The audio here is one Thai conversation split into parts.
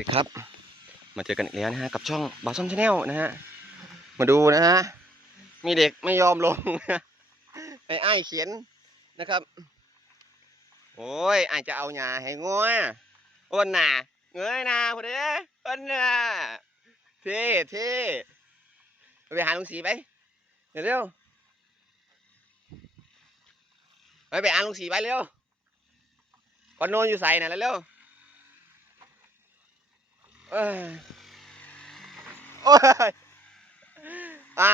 ดีครับ มาเจอกันอีกแล้วนะฮะกับช่องบาซอมชาแนลนะฮะ มาดูนะฮะ มีเด็กไม่ยอมลงไอ้ไอ้เขียนนะครับ โอ้ยอายจะเอาหญ้าให้งัวอ้นน่ะเงยหนาพอดีอ้นน่ะเท่เท่ไปหาลุงสีไปเร็วไปไปหาลุงสีไปเร็วก่อนโนนอยู่ใส่น่ะเร็ว เอ้ยโอ้ยอะ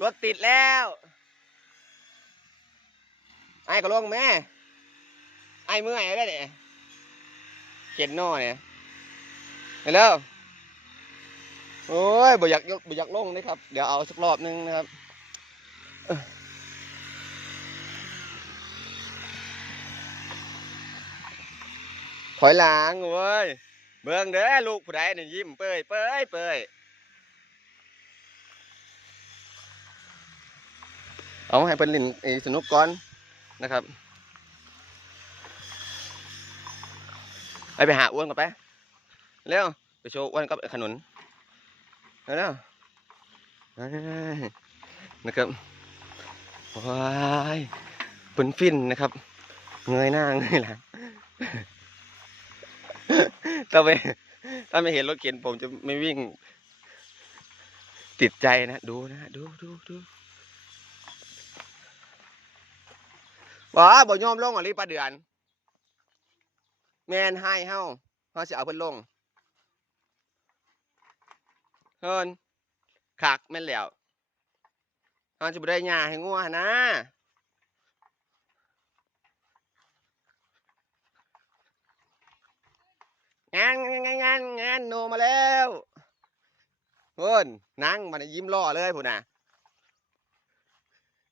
รถติดแล้วไอ้ก็ลงแม่ไอ้เมื่อยแล้เนี่ยเข็นนอเนี่ยไปแล้วโอ้ยบ่อยากยกบ่อยากลงนะครับ เดี๋ยวเอาสักรอบนึงนะครับเอ้อถอยหลังเว้ย เบิ่งเด้อลูกผู้ใดนี่ยิ้มเป้ยเป้ยเป้ยเอาให้เพิ่นลินไอสนุกก่อนนะครับไปไปหาอ้วนก่อนไปเร็วไปโชว์อ้วนกับขนุนเร็วนะครับว้ายเพิ่นฟินนะครับ เงยหน้าเงยหลัง ถ้าไม่ถ้าไม่เห็นรถเข็นผมจะไม่วิ่ง ติดใจนะดูนะดูดูดูว้าบ่ยอมลงอะรีบปลาเดือน แมนให้เฮาเฮาสิเอาเพิ่นลงเฮินคักแม่นแล้วเฮาจะบ่ได้หญ้าให้งัวนะ งานงานงานงานงานโนมาแล้วเพิ่นนั่งมันยิ้มล่อเลยพุ่นน่ะ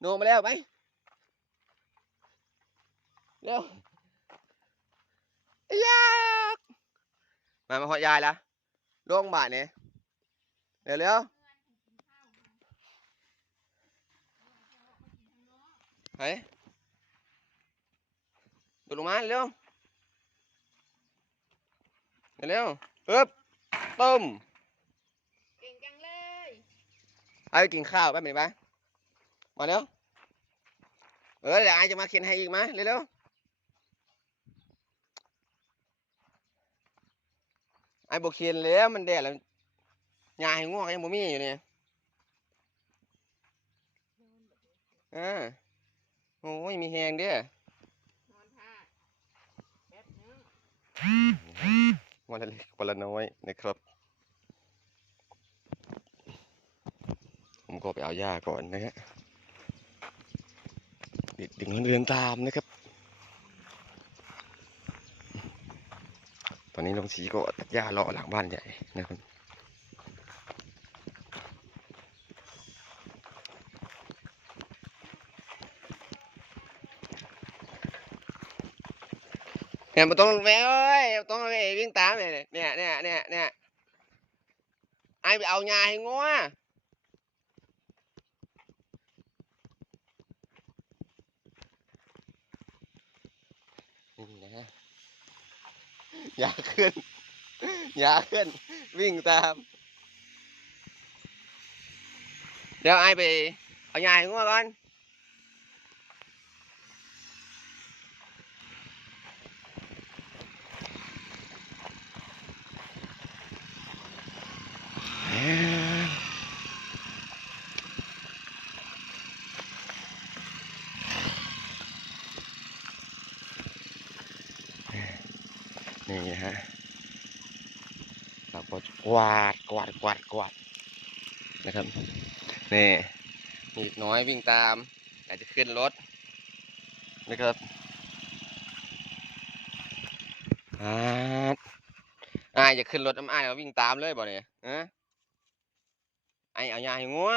โนมาแล้วไหมเร็วยากมามาหอดยายละลงบาทเนี่ยเร็วเร็วเฮ้ยดูลงมาเร็ว เร็วๆปึ๊บต้มเก่งจังเลยเอาไปกินข้าวแป๊บหนึงไปมาเร็วเออเดี๋ยวไอายจะมาเขียนให้อีกมาเร็วๆไอ้บอกเขียนแล้วมันแดดแล้วยาให้ง่วงยังบ่มีอยู่เนี่ยอ่าโอ้ยมีแหงเด้อ นอนท่าแป๊บนึง วันละเล็กวันละน้อยนะครับ ผมก็ไปเอาหญ้าก่อนนะฮะดิดดึงเรือนตามนะครับ ตอนนี้ลงสีก็ตัดหญ้ารอหลังบ้านใหญ่นะครับ เนี่ยมันต้องแวะเอ้ยต้องไปวิ่งตามเนี่ยเนี่ยเนี่ยเนี่ยเนี่ยไอไปเอาหญ้าให้งัวนี่นะฮะอย่าขึ้น อย่าขึ้น วิ่งตาม เดี๋ยวไอ้ไปเอายายงัวก่อน นี่ฮะเราก็กวาดกวาดกวาดกวาดนะครับนี่มีดน้อยวิ่งตามอยากจะขึ้นรถนะครับอ่าอ่าจะขึ้นรถน้ำอ้ายเราวิ่งตามเลยบ่เนี่ยฮะไอเอายาให้งัว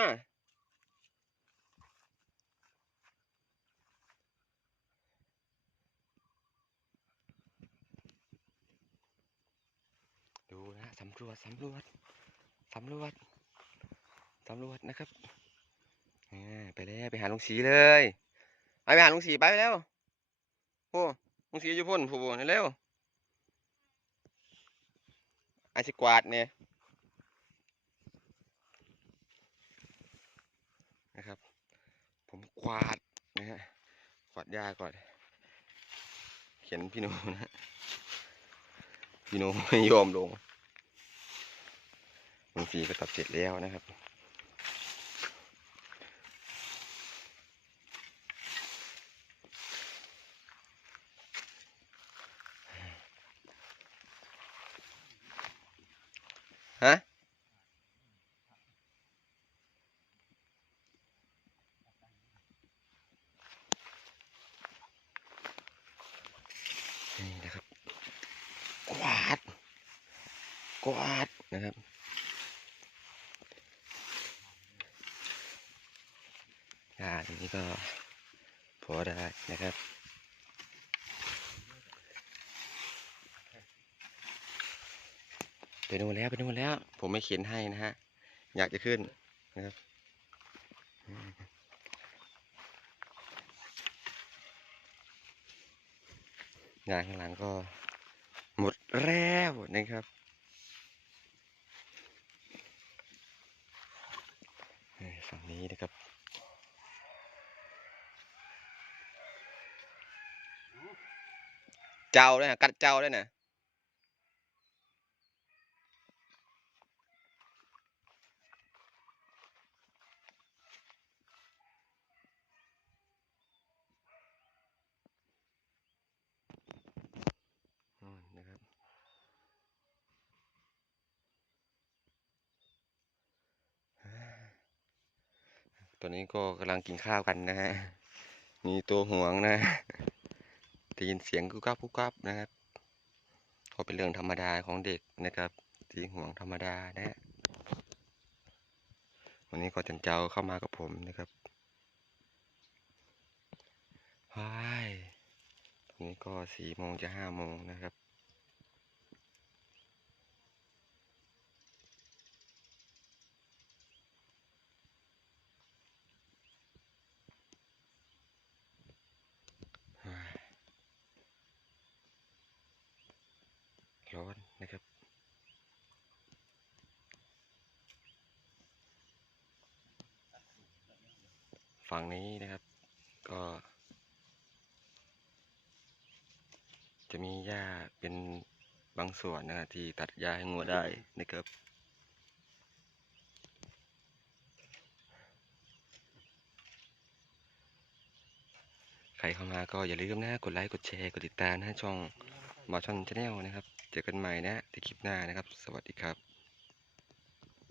ดูนะสำรวจสำรวจสำรวจสำรวจนะครับไปแล้วไปหาลุงสีเลยไปไปหาลุงสีไปแล้วโอ้ลุงสีอยู่พ่นผู้เร็วไอซิกวาดเนี่ยนะครับ ผมกวาดนะฮะกวาดหญ้าก่อน เขียนพี่โนนะฮะพี่โนไม่ยอมลง ฟรีก็ตัดเสร็จแล้วนะครับ ฮะ นี่นะครับ กวาด กวาดนะครับ อ่าอันนี้ก็พอได้นะครับ ไปนู่นแล้วไปนู่นแล้ว ผมไม่เขียนให้นะฮะ อยากจะขึ้นนะครับงานข้างหลังก็หมดแล้วนะครับฝั่งนี้นะครับ เจ้าด้วยนะกัดเจ้าด้วยนะนู่นนะครับตอนนี้ก็กำลังกินข้าวกันนะฮะ มีตัวห่วงนะ ได้ยินเสียงกุ๊กกับกุ๊กกับนะครับก็เป็นเรื่องธรรมดาของเด็กนะครับสีห่วงธรรมดานะฮะวันนี้ก็จันเจ้าเข้ามากับผมนะครับว้ายตอนนี้ก็สี่โมงจะห้าโมงนะครับ ร้อนนะครับ ฝั่งนี้นะครับก็ จะมีหญ้าเป็นบางส่วนนะฮะที่ตัดหญ้าให้งัวได้นะครับใครเข้ามาก็อย่าลืมนะ กดไลค์ กดแชร์ กดติดตามนะช่องมาช่อนชาแนลนะครับ เจอกันใหม่นะที่คลิปหน้านะครับ สวัสดีครับ